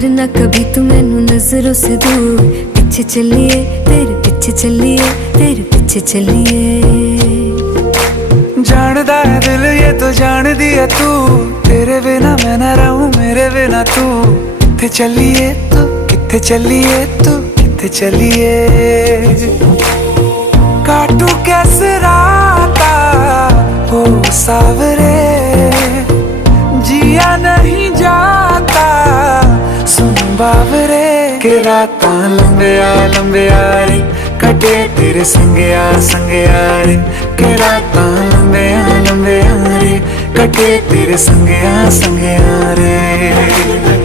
करना कभी तू मैनू नजरों से दूर। पीछे चलिए तेरे पीछे चलिए, तेरे पीछे चलिए। जानदा है दिल ये तो जान दिया तू, तेरे बिना मैं ना रहूं मेरे बिना तू। किथे चलिए तू, किथे चलिए तू, किथे चलिए। काटू कैसे राता हो सावरे, जिया नहीं जाता सुन बावरे। के रातां लंबिया लंबिया रे, कटे तेरे संगया संगया रे। के रातां लंबिया लंबिया रे, कटे तेरे संगया संगया रे।